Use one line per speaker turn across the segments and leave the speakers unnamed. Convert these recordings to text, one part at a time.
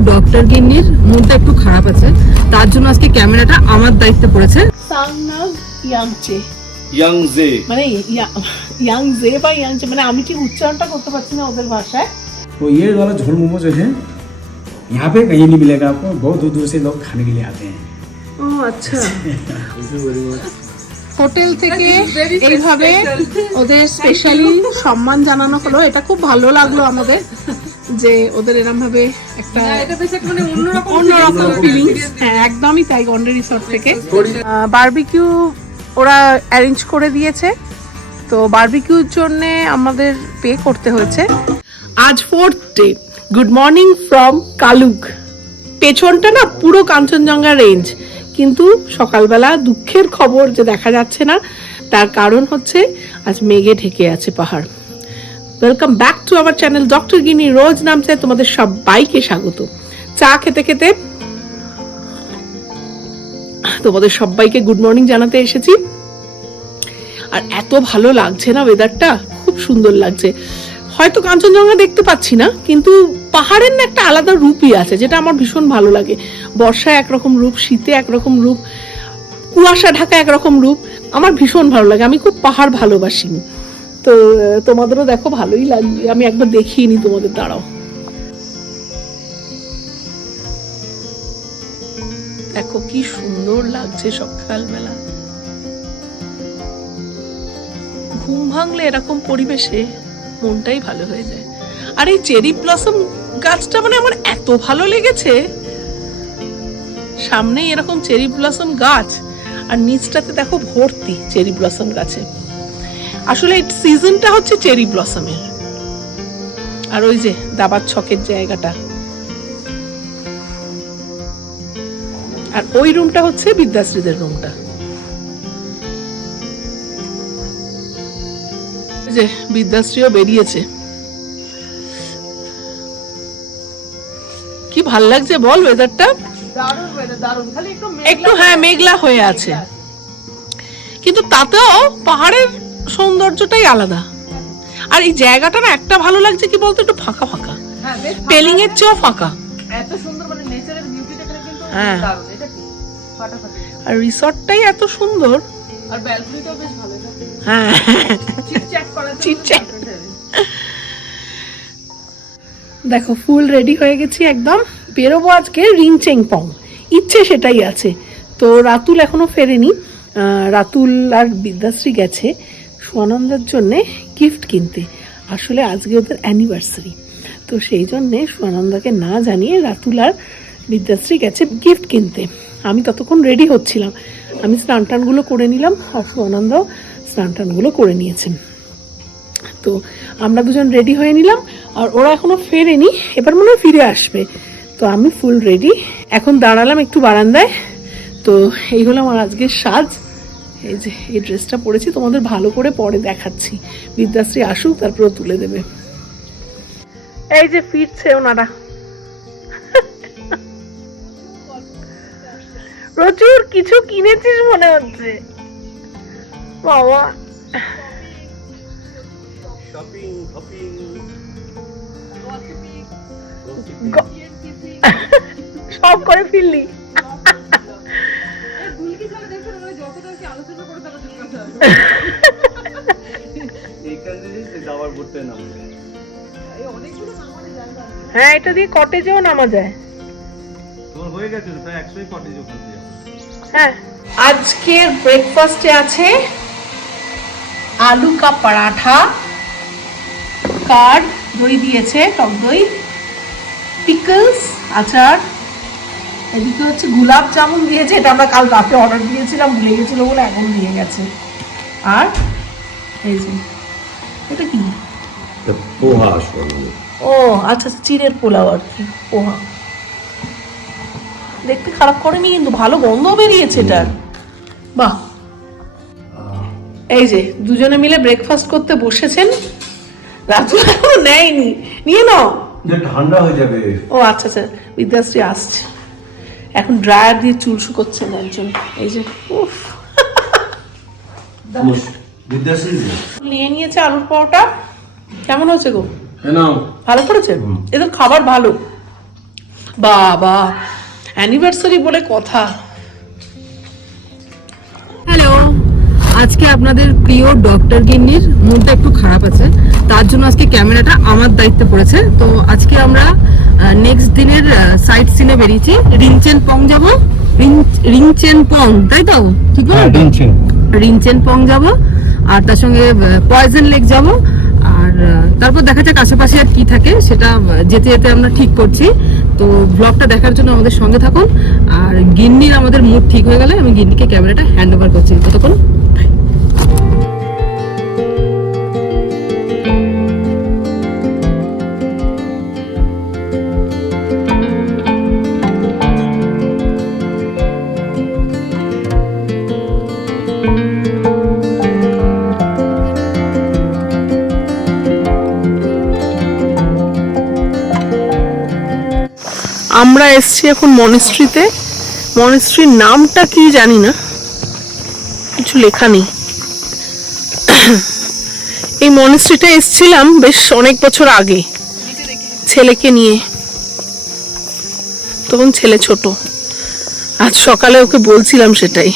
আপনাদের প্রিয় ডক্টর গিন্নির মনটা একটু খারাপ আছে তার জন্য আজকে ক্যামেরাটা আমার দায়িত্বে পড়েছে
সাংনাগ ইয়াংচে
ইয়াংজে
মানে ইয়া- ইয়াংজে বা ইয়াংচে মানে আমি ঠিক উচ্চারণটা করতে পারছি না ওদের ভাষায়
तो ये वाला झोल मोमो जो है यहाँ पे कहीं नहीं मिलेगा आपको बहुत दूर दूर से लोग खाने के लिए आते हैं
ও আচ্ছা
হোটেল থেকে এইভাবে ওদের স্পেশালি সম্মান জানানো হলো এটা খুব ভালো লাগলো আমাদের যে ওদের এরম ভাবে একটা
এটা বেশ একটা মানে অন্যরকম
অন্যরকম ফিলিংস হ্যাঁ একদমই তাই গন্ডে রিসর্ট থেকে। বারবিকিউ ওরা অ্যারেঞ্জ করে দিয়েছে। তো বারবিকিউর জন্য আমাদের পে করতে হয়েছে। আজ fourth day good morning from Kaluk পেছনটা না পুরো কাঞ্চনজঙ্ঘা রেঞ্জ কিন্তু সকালবেলা দুঃখের খবর যে দেখা যাচ্ছে না তার কারণ হচ্ছে আজ মেঘে ঢেকে আছে পাহাড়। Welcome back to our channel doctor গিনি রোজ নামছে তোমাদের সবাইকে স্বাগত। চা খেতে খেতে তোমাদের সবাইকে গুড মর্নিং জানাতে এসেছি। আর এত ভালো লাগছে না ওয়েদারটা খুব সুন্দর লাগছে। হয়তো কাঞ্চনজঙ্ঘা দেখতে পাচ্ছি না, কিন্তু পাহাড়ের না একটা আলাদা রূপই আছে, যেটা আমার ভীষণ ভালো লাগে। বর্ষায় একরকম রূপ, শীতে একরকম রূপ, কুয়াশা ঢাকা একরকম রূপ, আমার ভীষণ ভালো লাগে। আমি খুব পাহাড় ভালোবাসি। তো, তোমাদেরও দেখো ভালোই লাগবে। আমি একবার দেখিয়ে নি তোমাদের, দাঁড়াও। দেখো কি সুন্দর লাগছে সকালবেলা। ঘুম ভাঙলে এরকম পরিবেশে মনটাই ভালো হয়ে যায়। আর এই চেরি ব্লসম গাছটা মানে আমার এত ভালো লেগেছে। সামনেই এরকম চেরি ব্লসম গাছ, আর নিচটাতে দেখো ভর্তি চেরি ব্লসম গাছে। আসলে সিজনটা হচ্ছে চেরি ব্লসমের আর ওই যে দাবার ছকের জায়গাটা। আর ওই রুমটা হচ্ছে বিদ্যাশ্রীদের রুমটা যে বিদ্যাশ্রীও বেরিয়েছে। কি ভালো লাগছে বল ওয়েদারটা
একটু
হ্যাঁ মেঘলা হয়ে আছে। কিন্তু তাতেও পাহাড়ের সৌন্দর্যটাই আলাদা। আর এই জায়গাটা না একটা ভালো লাগছে কি বলতো একটু ফাঁকা ফাঁকা।
হ্যাঁ বেশ
টেলিং এর চেয়েও ফাঁকা।
এত সুন্দর মানে নেচারের বিউটিটা কিন্তু
হ্যাঁ।
এটা কি?
আর রিসর্টটাই এত সুন্দর।
আর ব্যালকনিটাও বেশ ভালো
হ্যাঁ। Chitchat
chitchat.
দেখো ফুল রেডি হয়ে গেছি একদম। বেরোবো আজকে রিং চেং পং ইচ্ছে সেটাই আছে। তো রাতুল এখনও ফেরেনি। রাতুল আর বিদ্যাশ্রী গেছে। সুয়ানন্দার জন্যে গিফট কিনতে। আসলে আজকে ওদের অ্যানিভার্সারি তো সেই জন্যে সুয়ানন্দাকে না জানিয়ে রাতুল আর বিদ্যাশ্রী গেছে গিফট কিনতে। আমি ততক্ষণ রেডি হচ্ছিলাম। আমি স্নান টানগুলো করে নিলাম আর সুয়ানন্দাও স্নান টানগুলো করে নিয়েছেন। তো আমরা দুজন রেডি হয়ে নিলাম আর ওরা এখনও ফেরেনি। এবার মনে হয় ফিরে আসবে। তো আমি ফুল রেডি এখন দাঁড়ালাম একটু বারান্দায়। তো এই হলো আমার আজকের সাজ। এই যে এই ড্রেসটা পরেছি তোমাদের ভালো করে পরে দেখাচ্ছি। বিদ্যাশ্রী আসুক তারপরে তুলে দেবে। এই যে ফিরছে ওনারা। প্রচুর কিছু কিনেছিস মনে হচ্ছে। বাবা। সব করে ফিরলি।
আলোচনা করে তারা জিজ্ঞাসা হয়।
এইখানে যাওয়ার।
হ্যাঁ এটা দিয়ে কটেজেও নামা যায়
তোমার হয়ে গেছে তো প্রায় একশোই কটেজ ওখান
হ্যাঁ আজকের ব্রেকফাস্টে আছে আলু কা পরাঠা কার্ড দই দিয়েছে টক দই পিকলস আচার এদিকে হচ্ছে গোলাপ জামুন দিয়েছে এটা আমরা কাল রাতে অর্ডার দিয়েছিলাম ভুলে গেছিল বলে এখন দিয়ে গেছে। আর এই যে এটা কি?
পোহা
ও আচ্ছা আচ্ছা, চিড়ের পোলাও আর কি পোহা। দেখতে খারাপ করেনি কিন্তু ভালো গন্ধ বেরিয়েছে এটার বাহ। এই যে দুজনে মিলে ব্রেকফাস্ট করতে বসেছেন। রাজু এখনও নেয়নি। নিয়ে নাও।
ঠান্ডা হয়ে যাবে।
ও আচ্ছা আচ্ছা বিদ্যাশ্রী আসছে। এখন ড্রায়ার দিয়ে চুল শুকোচ্ছেন একজন। এই যে উফ। নিয়ে নিয়েছে আলুর পরোটা। কেমন হয়েছে গো? ভালো করেছে? এদের খাবার ভালো। বাবা অ্যানিভার্সারি বলে কথা।
হ্যালো আজকে আপনাদের প্রিয় ডক্টর গিন্নির মুডটা একটু খারাপ আছে। তার জন্য আজকে ক্যামেরাটা আমার দায়িত্বে পড়েছে। তো আজকে আমরা নেক্সট দিনের সাইট সিনে বেরিয়েছি। রিংচেন পং যাব। রিংচেন পং তাই তো? ঠিক বললাম তো? রিংচেন পং যাব। আর তার সঙ্গে পয়জন লেক যাব। আর তারপর দেখা যাক আশেপাশে আর কি থাকে। সেটা যেতে যেতে আমরা ঠিক করছি। তো ব্লগটা দেখার জন্য আমাদের সঙ্গে থাকুন। আর গিন্নির আমাদের মুড ঠিক হয়ে গেলে আমি গিন্নিকে ক্যামেরাটা হ্যান্ড ওভার করছি। ততক্ষণ
আমরা এসছি এখন মনেস্ট্রিতে মনেস্ট্রির নামটা কি জানি না। কিছু লেখা নেই। এই মনেস্ট্রিটা এসছিলাম বেশ অনেক বছর আগে। ছেলেকে নিয়ে। তখন ছেলে ছোট। আজ সকালে ওকে বলছিলাম সেটাই।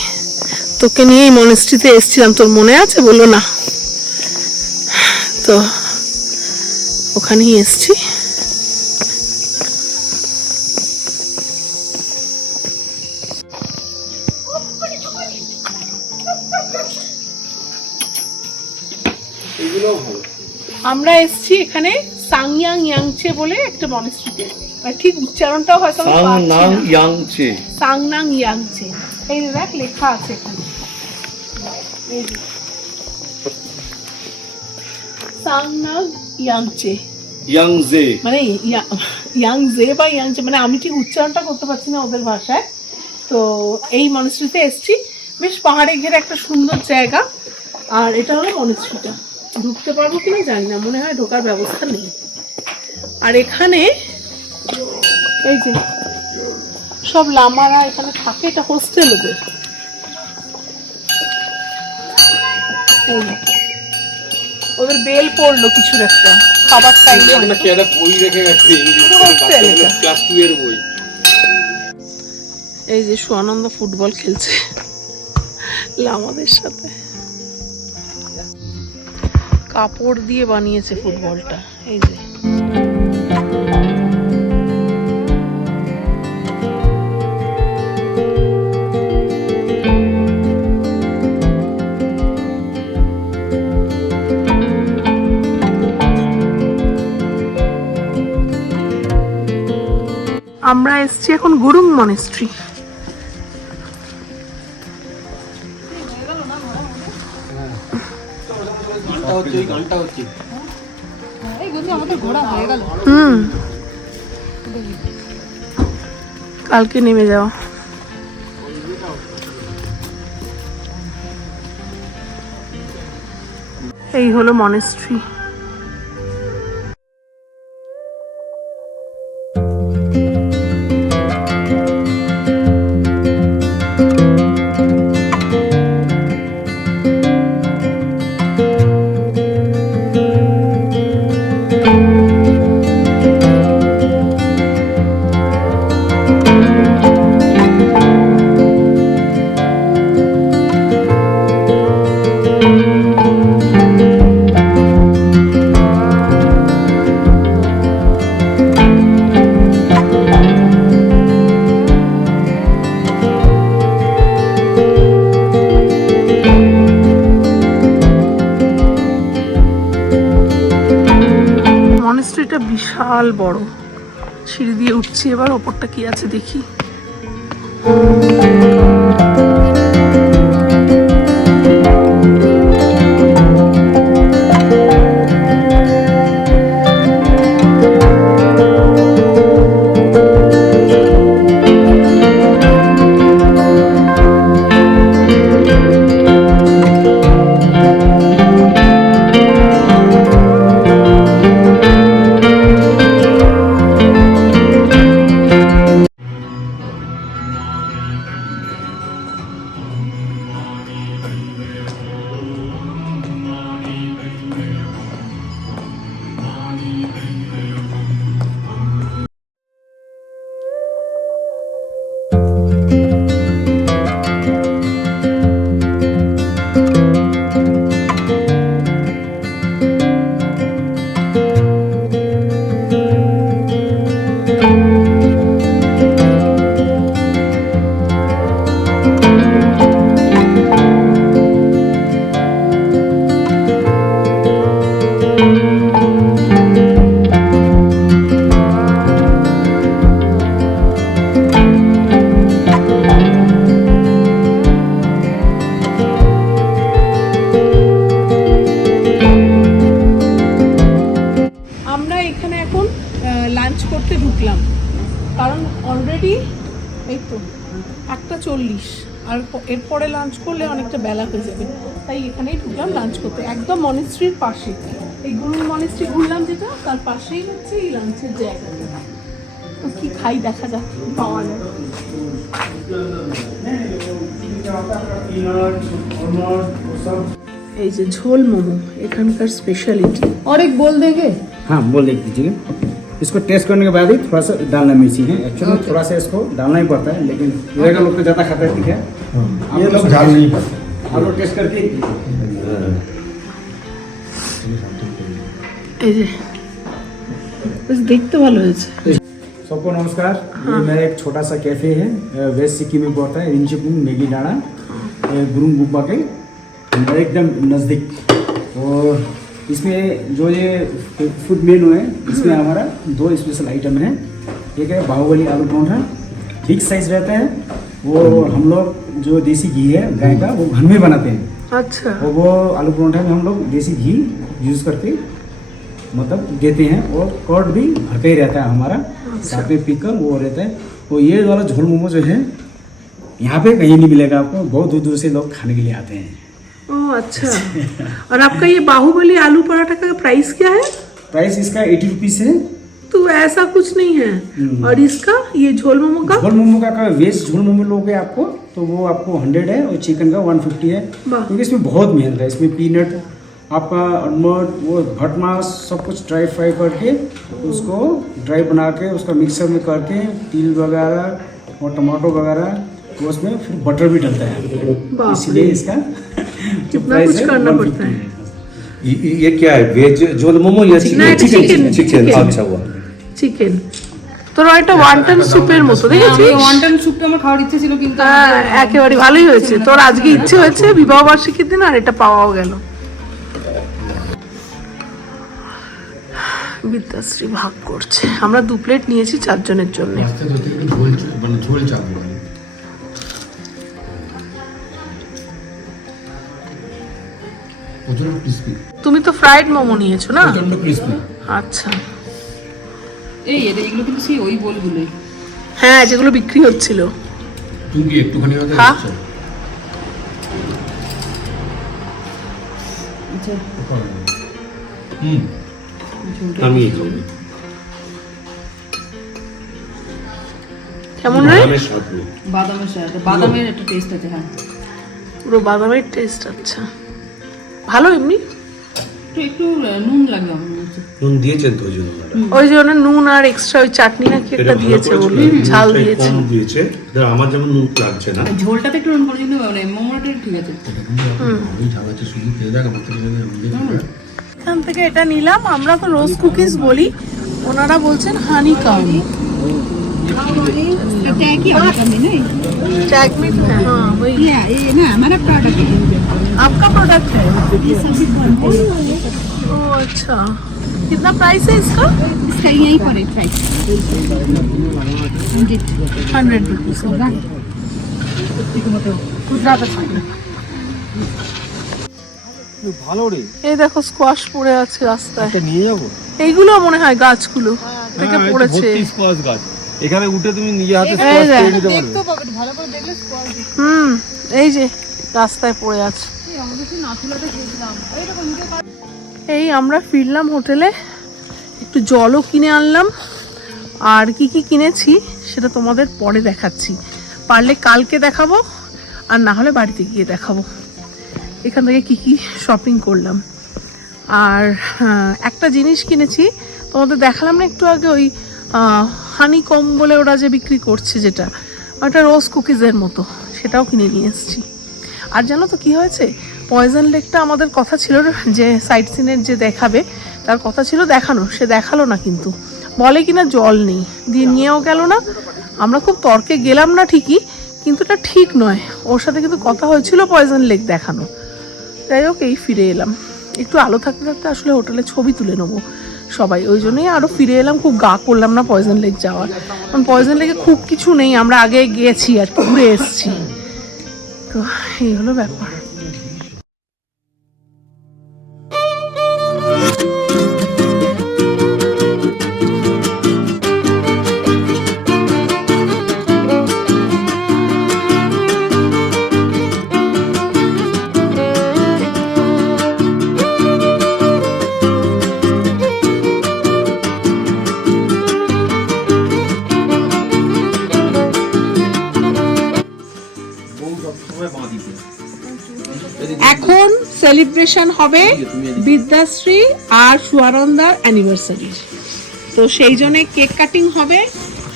তোকে নিয়ে এই মনেস্ট্রিতে এসছিলাম। তোর মনে আছে? বলল না। তো, ওখানেই এসছি। আমরা এসেছি এখানে সাংয়াং ইয়াংচে বলে একটা মনেস্ট্রিতে মানে ঠিক উচ্চারণটাও হয়তো আমি
সাং
পারছি
নাং।
না।
ইয়াংচে।
সাংনাং ইয়াংচে। এই যে দেখ লেখা আছে এখানে। সাংনাং ইয়াংচে।
ইয়াংজে।
মানে ইয়াংজে বা ইয়াংচে মানে আমি ঠিক উচ্চারণটা করতে পারছি না ওদের ভাষায়। তো এই মনেস্ট্রিতে এসেছি। বেশ পাহাড়ে ঘেরে একটা সুন্দর জায়গা। আর এটা হলো মনেস্ট্রিটা ঢুকতে পারব কিনা জানি না মনে হয় ঢোকার ব্যবস্থা নেই। আর এখানে এই যে সব লামারা এখানে থাকে এটা হোস্টেল ওদের। ওদের বেল পড়ল কিছুর একটা খাবার টাইম
একটা বই রেখে গেছে ইংলিশ। ক্লাস টু এর বই।
এই যে সুয়ানন্দ ফুটবল খেলছে লামাদের সাথে। কাপড় দিয়ে বানিয়েছে ফুটবলটা। এই যে। আমরা এসছি এখন গুরুং মনেস্ট্রি হুম। কালকে নেমে যাওয়া এই হলো মনেস্ট্রি। মনেস্ট্রিটা বিশাল বড়। সিঁড়ি দিয়ে উঠছি এবার ওপরটা কি আছে দেখি। অলরেডি এই তো একটা চল্লিশ। আর এরপরে লাঞ্চ করলে অনেকটা বেলা হয়ে যাবে। তাই এখানেই ঢুকলাম লাঞ্চ করতে। একদম মনেস্ট্রির পাশে। এই গুরু মনিস্ট্রি ঘুরলাম যেটা, তার পাশেই হচ্ছে এই লাঞ্চের জায়গা কি খাই দেখা যাক পাওয়া এই যে ঝোল মোমো, এখানকার স্পেশালিটি অনেক বল
দেখে। হ্যাঁ বল দেখি। इसको टेस्ट करने के बाद ही थोड़ा सा डालना मिर्ची है एक्चुअली थोड़ा सा इसको डालना ही पड़ता है लेकिन लड़का लोग तो ज़्यादा खाता है ठीक है ये लोग डाल नहीं पाते आप लोग टेस्ट करके
এই যে বেশ দেখতে ভালো হয়েছে
सबको नमस्कार ये मेरा एक छोटा सा कैफे है अ, वेस्ट सिक्किम में पड़ता है रिंचीपुंग मेगी डाड़ा गुरुंग गुब्बा के एकदम नज़दीक और इसमें जो ये फ़ूड मेनू है इसमें हम्म। हमारा दो स्पेशल आइटम है। एक है बाहुबली आलू पराठा बिग साइज़ रहता है। वो हम लोग जो देसी घी है गाय का वो घर में बनाते हैं।
अच्छा।
और वो आलू पराठा में हम लोग देसी घी यूज़ करके मतलब देते हैं। और कर्ड भी घर का ही रहता है हमारा। अच्छा। साथ में पिकल वो रहता है। और ये वाला झोल मोमो जो है यहाँ पे कहीं नहीं मिलेगा आपको। बहुत दूर दूर से लोग खाने के लिए आते हैं।
ओ अच्छा। और आपका ये बाहुबली आलू पराठा का प्राइस क्या है?
प्राइस इसका एटी रुपीज़ है।
तो ऐसा कुछ नहीं है। और इसका ये झोल मोमो का?
झोल मोमो का का वेज झोल मोमो लोगे आपको तो वो आपको हंड्रेड है और चिकन का वन फिफ्टी है। क्योंकि इसमें बहुत मेहनत है इसमें पीनट आपका अनमोट वो भटमास सब कुछ ड्राई फ्राई करके उसको ड्राई बना के उसका मिक्सर में करके तिल वगैरह और टमाटो वगैरह वो उसमें फिर बटर भी डलता है
बाप
इसलिए
रे।
इसका जो
कितना
price
कुछ
है,
करना
150
पड़ता है।
ये- ये ये क्या है वेज झोल मोमो या
না,
চিকেন
এটা chicken,
চিকেন
chicken।
আচ্ছা हुआ
চিকেন তোর একটা ওয়ান্টন স্যুপের মতো দেখেছিস
ওয়ান্টন স্যুপটা আমার খাওয়ার ইচ্ছে ছিল কিন্তু
হ্যাঁ একেবারে ভালোই হয়েছে তোর আজকে ইচ্ছে হয়েছে বিবাহ বার্ষিকীর দিন আর এটা পাওয়াও গেল বিদ্যাশ্রী ভাগ করছে আমরা দু প্লেট নিয়েছি চারজনের জন্য
রাস্তা ধরতে একটু ঝোল মানে ঝোল চাপবো প্রচণ্ড ক্রিস্পি
তুমি তো ফ্রাইড মোমো নিয়েছো না?
প্রচণ্ড ক্রিস্পি
আচ্ছা।
এই এটা এগুলো কিন্তু সেই ওই বলগুলোই।
হ্যাঁ যেগুলো বিক্রি হচ্ছিল।
তুই কি একটুখানি হতে
হ্যাঁ।
আচ্ছা।
হুম।
আমি এই খাব।
কেমন রে?
বাদামের স্বাদ
বাদামের সাথে বাদামের একটা টেস্ট আছে হ্যাঁ।
পুরো বাদামের টেস্ট আচ্ছা। ভালো এমনি?
একটু একটু নুন
দিয়েছেন তো ওই জন্য
ওই জন্য নুন আর এক্সট্রা ওই চাটনি নাকি একটা দিয়েছে
নুনটা
ঝাল দিয়েছে।
কম দিয়েছে। ধর আমার যেমন নুন লাগছে না।
ঝোলটাতে একটু নুন পড়ে মানে মোমোটা ঠিক আছে
কিন্তু ঝাল আছে। শুধু খেয়ে দেখ আমার থেকে যদি
এখান থেকে এটা নিলাম আমরা তো রোজ কুকিজ বলি ওনারা বলছেন হানি কাম टैगमेट है हाँ वही
ये ना हमारा प्रोडक्ट है
आपका प्रोडक्ट है
ये सब्जी
ओ अच्छा कितना प्राइस है इसका
इसका यहीं पर है प्राइस
हंड्रेड रुपीज
ভালো রে
এই দেখো স্কোয়াশ পড়ে আছে রাস্তায়
নিয়ে যাবো
এইগুলো মনে হয় গাছগুলো থেকে পড়েছে
স্কোয়াশ গাছ এখানে উঠে তুমি নিজে হাতে
এই যে
নিতে পারবে।
হুম এই যে রাস্তায় পড়ে আছে। এই আমরা ফিরলাম হোটেলে একটু জলও কিনে আনলাম। আর কি কি কিনেছি সেটা তোমাদের পরে দেখাচ্ছি। পারলে কালকে দেখাবো আর না হলে বাড়িতে গিয়ে দেখাবো। এখান থেকে কি কি শপিং করলাম। আর হ্যাঁ, একটা জিনিস কিনেছি তোমাদের দেখালাম না একটু আগে ওই হানি কম বলে ওরা যে বিক্রি করছে যেটা ওটা রোজ কুকিজের মতো, সেটাও কিনে নিয়ে এসেছি। আর জানো তো কি হয়েছে? পয়জন লেকটা আমাদের কথা ছিল যে সাইট সিনের যে দেখাবে, তার কথা ছিল দেখানো, সে দেখাল না কিন্তু। বলে কিনা জল নেই, দিয়ে নিয়েও গেল না। আমরা খুব তর্কে গেলাম না ঠিকই, কিন্তু এটা ঠিক নয়। ওর সাথে কিন্তু কথা হয়েছিল পয়জন লেক দেখানো। যাই হোক, এই ফিরে এলাম। একটু আলো থাকতে থাকতে আসলে হোটেলে ছবি তুলে নেব। সবাই, ওই জন্যই আরও ফিরে এলাম, খুব গা করলাম না পয়জন লেক যাওয়ার। কারণ পয়জন লেকে খুব কিছু নেই, আমরা আগে গেছি আর ঘুরে এসেছি। তো, এই হলো ব্যাপার। সেলিব্রেশন হবে বিদ্যাশ্রী আর সুয়ানন্দার অ্যানিভার্সারি তো সেই জন্য কেক কাটিং হবে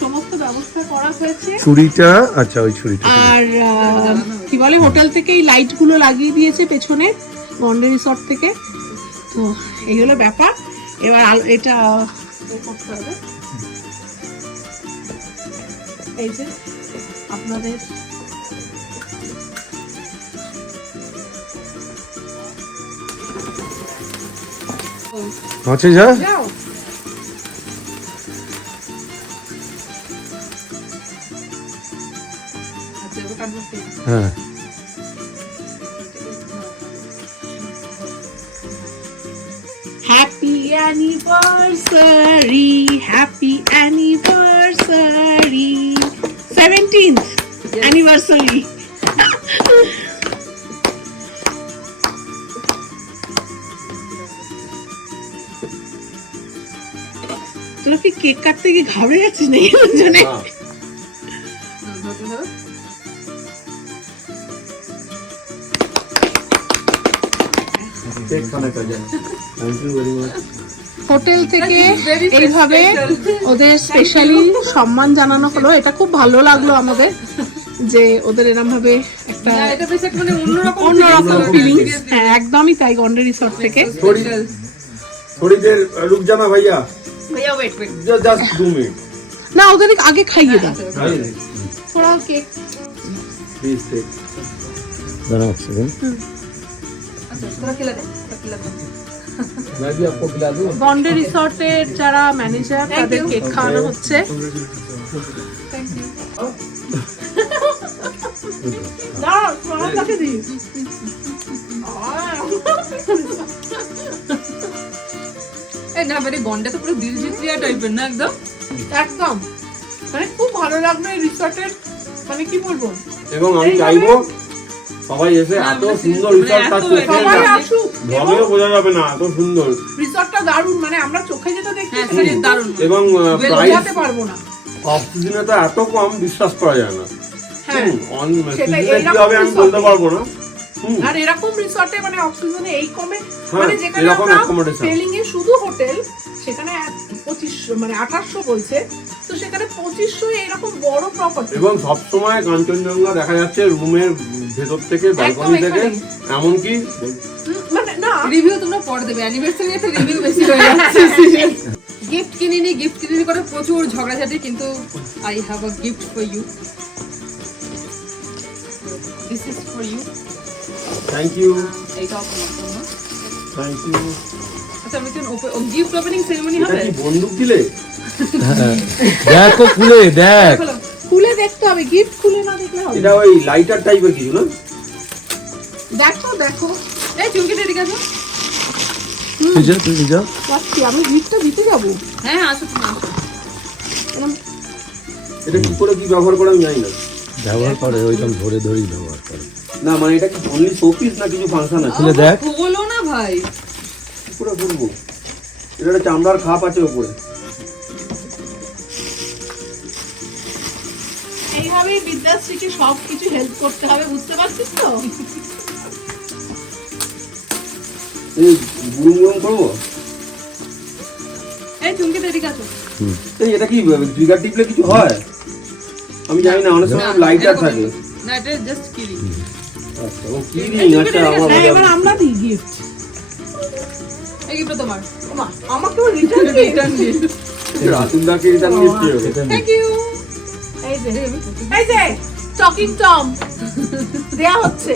সমস্ত ব্যবস্থা করা হয়েছে।
ছুরিটা আচ্ছা ওই ছুরিটা।
আর কি বলে হোটেল থেকে এই লাইটগুলো লাগিয়ে দিয়েছে পেছনে বন্ডে রিসর্ট থেকে। তো এই হলো ব্যাপার। এবার এটা করতে হবে। এই যে আপনাদের যাও
হ্যাঁ
Happy anniversary, happy anniversary. 17th anniversary. তোরা কি কেক কাটতে গিয়ে ঘাবড়ে
গেছিস নাকি দুজনে?
হোটেল থেকে এইভাবে ওদের স্পেশালি সম্মান জানানো হলো। এটা খুব ভালো লাগল আমাদের যে ওদের এরম ভাবে একটা
মানে অন্যরকম
ফিলিংস হ্যাঁ একদমই তাই গন্ডে রিসর্ট থেকে।
থোড়িদের রুক জানা ভাইয়া। भैया
ভাইয়া ওয়েট ওয়েট
जस्ट दो मिनट
না ওদের আগে খাইয়ে দাও থোড়া কেক
प्लीज टेक जरा एक सेकंड
তোরা খেলা দে তোরা খেলা দে
मैं भी आपको खिला दूं
গন্ডে রিসর্টের যারা ম্যানেজার তাদের কেক খাওয়ানো হচ্ছে না তোমার কাছে দিই
এই না মানে বন্ডে তো পুরো দিল জিতলিয়া টাইপের না একদম?
একদম। মানে খুব ভালো লাগল এই রিসর্টের মানে কি বলব?
এবং আমি চাইব সবাই এসে এত সুন্দর রিসর্ট তার চোখে
সবাই
না-
আসুক
ভাবেও বোঝা যাবে না এত সুন্দর।
রিসর্টটা দারুণ মানে আমরা চোখে যেটা দেখি
হ্যাঁ দারুণ।
এবং প্রাইস
পারব না।
অফ সিজনে তো এত কম বিশ্বাস করা যায় না।
হ্যাঁ।
আমি বলতে পারব না?
আর এরকম রিসর্টে মানে অক্সিজেনে এই কমে
হ্যাঁ,
মানে যেখানে আমরা সেলিং এ শুধু হোটেল সেখানে পঁচিশশো মানে আঠাশশো বলছে তো সেখানে পঁচিশশো এরকম বড় প্রপার্টি
এবং সবসময় কাঞ্চনজঙ্ঘা দেখা যাচ্ছে রুমের ভেতর থেকে ব্যালকনি থেকে। এমনকি
মানে না।
রিভিউ তোমরা পরে দেবে অ্যানিভার্সারি এতে রিভিউ বেশি হয়ে যাচ্ছে। গিফট কিনিনি গিফট কিনিনি করে প্রচুর ঝগড়াঝাটি কিন্তু I have a gift for you this is for you
thank you
এইটাও তোমার জন্য
থ্যাংক ইউ
আচ্ছা আমি গিফট ওপেনিং সেরেমনি হবে?
কি বন্দুক দিলে?
দেখ খুলে দেখ।
খুলে
দেখতে হবে গিফট খুলে না দেখলে হবে
এটা ওই লাইটার টাইপের কিছু না?
দেখো দেখো।
এই চুমকিটা এদিকে আসো।
তুই যা তুই যা।
পাচ্ছি আমি গিফটটা দিতে যাব।
হ্যাঁ আসো তুমি আসো।
এটা কি করে কি ব্যবহার করে আমি জানি না।
ব্যবহার করে ওইরকম ধরে ধরেই ব্যবহার করে।
না মানে এটা কি অনলি শোপিস না কিছু ফাংশন আছে?
খুলে দেখ।
খোলো না ভাই।
করে বলব এটা একটা চামড়ার খাপ আছে ওপরে।
এইভাবেই বিদ্যাশ্রীকে সব কিছু হেল্প করতে হবে বুঝতে পারছিস তো?
এই গুরুম গুরুম করব?
এই চুমকিটা এদিকে আসো
এই এটা কি ট্রিগার টিপলে কিছু হয়? আমি জানি না অনেক সময় লাইটার থাকে।
না এটা জাস্ট কিলি
আচ্ছা ও কি আচ্ছা আমার
হ্যাঁ এবার আমরা দিই গিফট
এই গিফটটা তোমার?
আমাকেও রিটার্ন
রিটার্ন গিফট
রাতুল দাকে এটা গিফট
থ্যাংক ইউ
এই যে এই যে টকিং টম দেয়া হচ্ছে।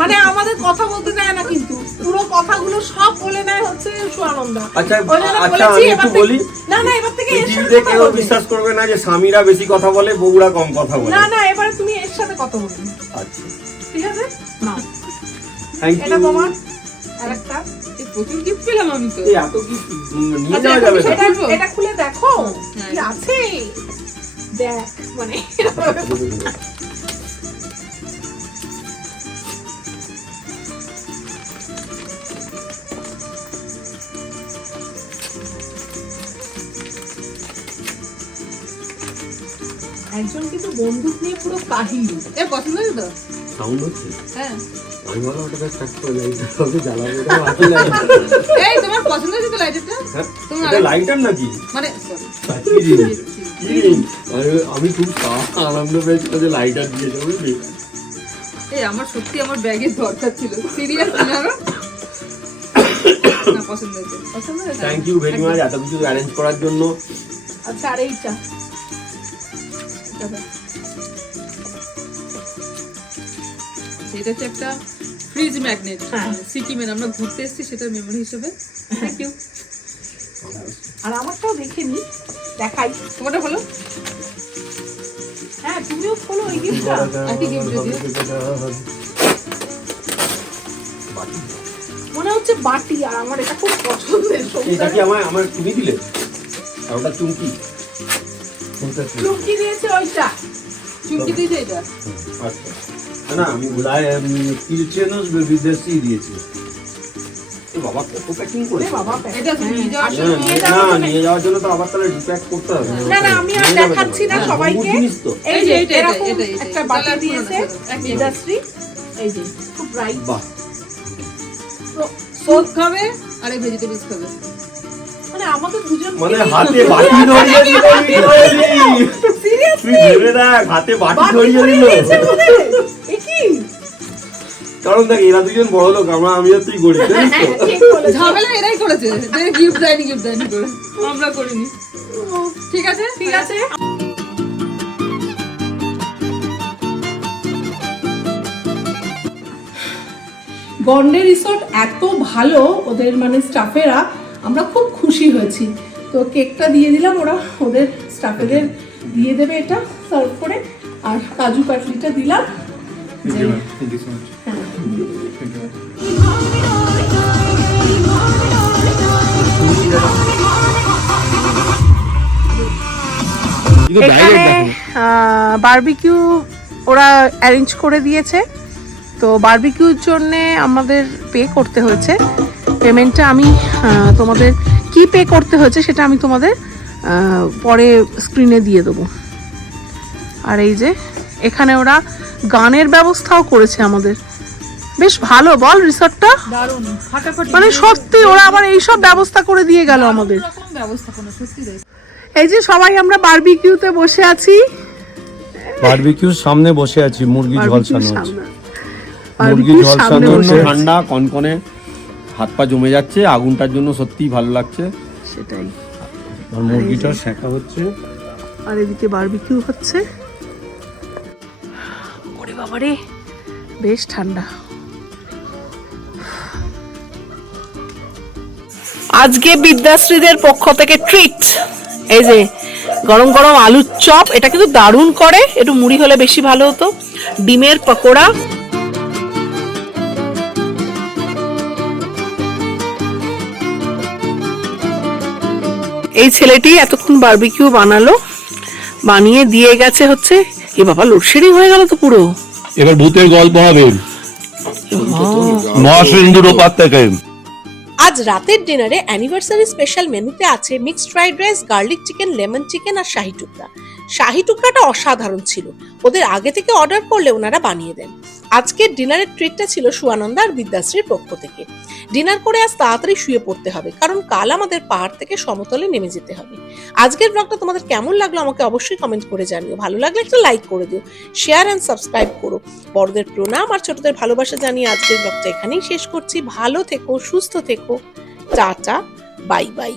মানে আমাদের কথা বলতে দেয় না কিন্তু। পুরো কথাগুলো সব বলে নেয় হচ্ছে সুয়ানন্দা।
আচ্ছা আচ্ছা আমি একটু বলি।
না না এবার থেকে এর সাথে
কেউ বিশ্বাস করবে না যে স্বামীরা বেশি কথা বলে বউরা কম কথা বলে।
না না এবার তুমি এর সাথে কথা বলবে।
আচ্ছা।
ঠিক আছে? না।
থ্যাংক
এটা
ইউ
তোমার আরেকটা
প্রচুর গিফট পেলাম আমি তো।
এত উম, নিয়ে
আচ্ছা,
যাওয়া যাবে
এটা খুলে দেখো।
হ্যাঁ।
কি আছে? দেখ মানে একজন কিন্তু বন্দুক নিয়ে পুরো কাহিনী
এর পছন্দ তো?
সাউন্ড হচ্ছে?
হ্যাঁ।
আমি ভালো ওটা স্টার্ট করে যাই তবে জ্বালাবো আছে না
এই তোমার পছন্দ হয়েছে তো লাইটারটা
হ্যাঁ।
তোমার
এটা লাইটার নাকি?
মানে
জিনিস? আমি- খুব আনন্দ পেয়েছিলাম যে লাইটার দিয়েছে বুঝলি?
এই আমার সত্যি আমার ব্যাগের দরকার ছিল। সিরিয়াস না না পছন্দ হয়েছে। পছন্দ হয়েছে?
থ্যাংক ইউ ভেরি মাচ এত কিছু অ্যারেঞ্জ করার জন্য।
আচ্ছা আর এইটা।
এটা হচ্ছে একটা ফ্রিজ ম্যাগনেট
হ্যাঁ।
সিকিমের আমরা ঘুরতে এসেছি সেটার মেমোরি হিসেবে। থ্যাংক ইউ
আর আমারটাও দেখে নি দেখাই।
তোমারটা বলো।
হ্যাঁ তুমিও খোলো এই গিফটটা
একই গিফট যদিও
মনে হচ্ছে বাটি আর আমার এটা খুব পছন্দের
এটা কি আমার আমার তুমি দিলে? আর ওটা চুমকি?
চুমকি দিয়েছে ওইটা।
আচ্ছা। না, আমি বলাই কিচেনস বিদেশি দিয়েছি। বাবা কত প্যাকিং করে
এ বাবা
এটা তুমি নিয়ে যাওয়ার
আসলে
জন্য
নিয়ে
না নিয়ে যাওয়ার জন্য তো আবার তাহলে রিপ্যাক করতে হবে।
না না আমি আর দেখাচ্ছি না সবাইকে।
বহু জিনিস তো।
এই যে
এই যে, এটা,
এরকম
এটা, এটা,
একটা
এটা।
বাটি
তাহলে আর
দিয়েছে
পুরোনো ছিল, একই।
ইন্ডাস্ট্রি এই যে খুব ব্রাইট
বাহ।
সোপ খাবে আর এই ভেজিটেবলস খাবে।
মানে আমাদের দুজন
মানে হাতে বাটি দিল তুই ভেবে দেখ হাতে বাটি ধরিয়ে দিল। কারণ দেখ এরা দুজন বড় লোক আমরা আমি আর তুই গরিব।
ঝামেলা এরাই করেছে গিফট দেয়নি গিফট দেয়নি করে। আমরা করিনি। ঠিক আছে?
ঠিক আছে। গন্ডে রিসোর্ট এত ভালো ওদের মানে স্টাফেরা আমরা খুব খুশি হয়েছি। তো কেকটা দিয়ে দিলাম ওরা ওদের স্টাফেদের দিয়ে দেবে এটা সার্ভ করে। আর কাজু কাটলিটা দিলাম। হ্যাঁ। এখানে বারবিকিউ ওরা অ্যারেঞ্জ করে দিয়েছে। তো বারবিকিউর জন্যে আমাদের পে করতে হয়েছে। পেমেন্টটা আমি আহ, তোমাদের কি পে করতে হয়েছে সেটা আমি তোমাদের পরে স্ক্রিনে দিয়ে দেবো। আর এই যে এখানে ওরা গানের ব্যবস্থাও করেছে আমাদের। বেশ ভালো বল রিসর্টটা? মানে সত্যি ওরা আবার এইসব ব্যবস্থা করে দিয়ে গেল আমাদের। এই যে সবাই আমরা বারবিকিউতে বসে আছি।
বারবিকিউর সামনে বসে আছি মুরগি ঝলসানো
সামনে।
মুরগি ঝলসানো
সামনে
জন্য
বসে
ঠান্ডা কনকনে হাত পা জমে যাচ্ছে আগুনটার জন্য সত্যিই ভালো লাগছে।
সেটাই।
আর মুরগিটা শেখা হচ্ছে।
আর এদিকে বারবিকিউ হচ্ছে। ওরে বাবারে বেশ ঠান্ডা। আজকে বিদ্যাশ্রীদের পক্ষ থেকে ট্রিট এই যে গরম গরম আলুর চপ এটা কিন্তু দারুণ করে। একটু মুড়ি হলে বেশি ভালো হতো। ডিমের পকোড়া। এই ছেলেটি এতক্ষণ বার্বিকিউ বানালো বানিয়ে দিয়ে গেছে হচ্ছে এ বাবা লোডশেডিং হয়ে গেল তো পুরো।
এবার ভূতের গল্প হবে। মহাসিন্দুর ওপার থেকে।
আজ রাতের ডিনারে অ্যানিভার্সারি স্পেশাল মেনুতে আছে mixed fried rice garlic chicken lemon chicken আর শাহি টুকরা। শাহি টুকরাটা অসাধারণ ছিল। ওদের আগে থেকে অর্ডার করলে ওনারা বানিয়ে দেন। আজকের ডিনারের ট্রিটটা ছিল সুয়ানন্দা আর বিদ্যাশ্রীর পক্ষ থেকে। ডিনার করে আজ তাড়াতাড়ি শুয়ে পড়তে হবে, কারণ কাল আমাদের পাহাড় থেকে সমতলে নেমে যেতে হবে। আজকের ব্লগটা তোমাদের কেমন লাগল আমাকে অবশ্যই কমেন্ট করে জানিও। ভালো লাগলে একটা লাইক করে দিও শেয়ার অ্যান্ড সাবস্ক্রাইব করো। বড়দের প্রণাম আর ছোটদের ভালোবাসা জানিয়ে আজকের ব্লগটা এখানেই শেষ করছি। ভালো থেকো, সুস্থ থেকো। Tata bye bye